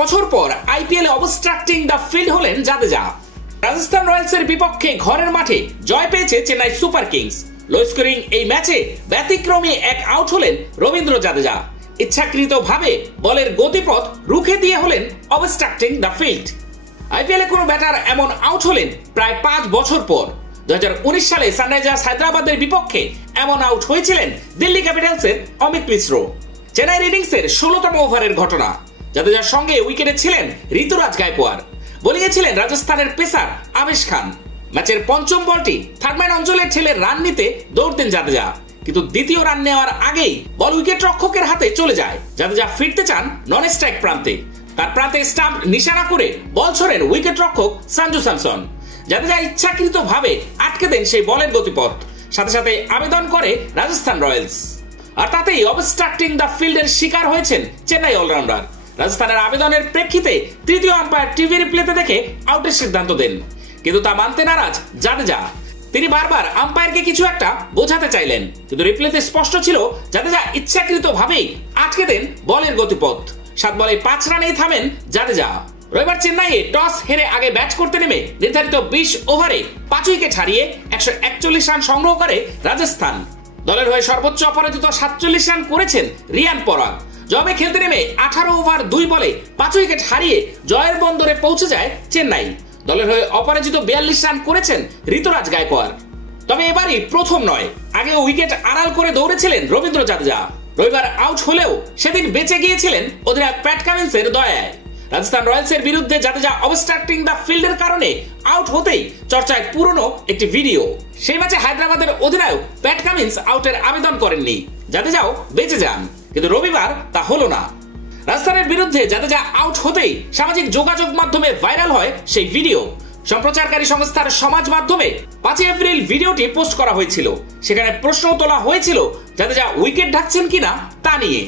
বছর পর আইপিএল এ অবস্ট্রাক্টিং দ্য ফিল্ড হলেন জাদেজা। রাজস্থান রয়্যালসের বিপক্ষে ঘরের মাঠে জয় পেয়েছে Chennai super kings. Low scoring এই ম্যাচে ব্যতিক্রমী এক আউট হলেন রবীন্দ্র জাদেজা। ইচ্ছাকৃতভাবে বলের গতিপথ রুখে দিয়ে হলেন অবস্ট্রাক্টিং দ্য ফিল্ড। আইপিএল এ কোনো ব্যাটার এমন আউট হলেন প্রায় 5 বছর পর। 2019 সালে সানরাইজার্স হায়দ্রাবাদের বিপক্ষে এমন আউট হয়েছিলেন দিল্লি ক্যাপিটালসের অমিত মিশ্র। চেন্নাইয়ের ইনিংসের 16তম ওভারের ঘটনা। জাদেজার সঙ্গে উইকেটে ছিলেন ঋতুরাজ গায়কোয়াড়, বোলিংয়ে ছিলেন রাজস্থানের পেসার আবেশ খান। ম্যাচের পঞ্চম বলটি থার্ডম্যান অঞ্চলের ছেলে রান নিতে দৌড় দেন জাদেজা, কিন্তু দ্বিতীয় রান নেওয়ার আগেই বল উইকেট রক্ষকের হাতে চলে যায়। জাদেজা ফিরতে চান নন স্ট্রাইক প্রান্তে, তার প্রান্তে স্টাম্প নিশানা করে বল ছড়েন উইকেট রক্ষক সঞ্জু স্যামসন। জাদেজা ইচ্ছাকৃতভাবে আটকে দেন সেই বলের গতিপথ, সাথে সাথে আবেদন করে রাজস্থান রয়্যালস। আর তাতেই অবস্ট্রাক্টিং দ্য ফিল্ডের শিকার হয়েছেন চেন্নাই অলরাউন্ডার। রাজস্থানের আবেদনের প্রেক্ষিতে তৃতীয় আম্পায়ার টিভি রিপ্লেতে দেখে আউটের সিদ্ধান্ত দেন, কিন্তু তা মানতে নারাজ জাদেজা। তিনি বারবার আম্পায়ারকে কিছু একটা বোঝাতে চাইলেন, কিন্তু রিপ্লেতে স্পষ্ট ছিল জাদেজা ইচ্ছাকৃতভাবেই আটকে দেন বলের গতিপথ। 7 বলে 5 রানেই থামেন জাদেজা। রবিবার চেন্নাইয়ে টস হেরে আগে ব্যাট করতে নেমে নির্ধারিত 20 ওভারে 5 উইকেট হারিয়ে 141 রান সংগ্রহ করে রাজস্থান। দলের হয়ে সর্বোচ্চ অপরাজিত 47 রান করেছেন রিয়ান পরাগ। জবে খেলতে নেমে 18 ওভার 2 বলে 5 উইকেট হারিয়ে জয়ের বন্দরে পৌঁছে যায় চেন্নাই। দলের হয়ে অপরাজিত 42 রান করেছেন ঋতুরাজ গায়কোয়াড়। তবে এবারই প্রথম নয়, আগে উইকেট আড়াল করে দৌড়েছিলেন রবীন্দ্র জাদেজা। রবিবার আউট হলেও সেদিন বেঁচে গিয়েছিলেন অধিনায়ক প্যাট কামিন্সের দয়ায়। রাজস্থান রয়্যালসের বিরুদ্ধে জাদেজা অবস্ট্রাক্টিং দ্য ফিল্ডের কারণে আউট হতেই চর্চায় পুরনো একটি ভিডিও। সেই ম্যাচে হায়দ্রাবাদের অধিনায়ক প্যাট কামিন্স আউটের আবেদন করেননি, জাদেজাও বেঁচে যান, কিন্তু রবিবার তা হলো না। রাজস্থানের বিরুদ্ধে জাদেজা আউট হতেই সামাজিক যোগাযোগ মাধ্যমে ভাইরাল হয় সেই ভিডিও। সম্প্রচারকারী সংস্থার সমাজ মাধ্যমে 5 এপ্রিল ভিডিওটি পোস্ট করা হয়েছিল। সেখানে প্রশ্ন তোলা হয়েছিল জাদেজা উইকেট ঢাকছেন কিনা তা নিয়ে।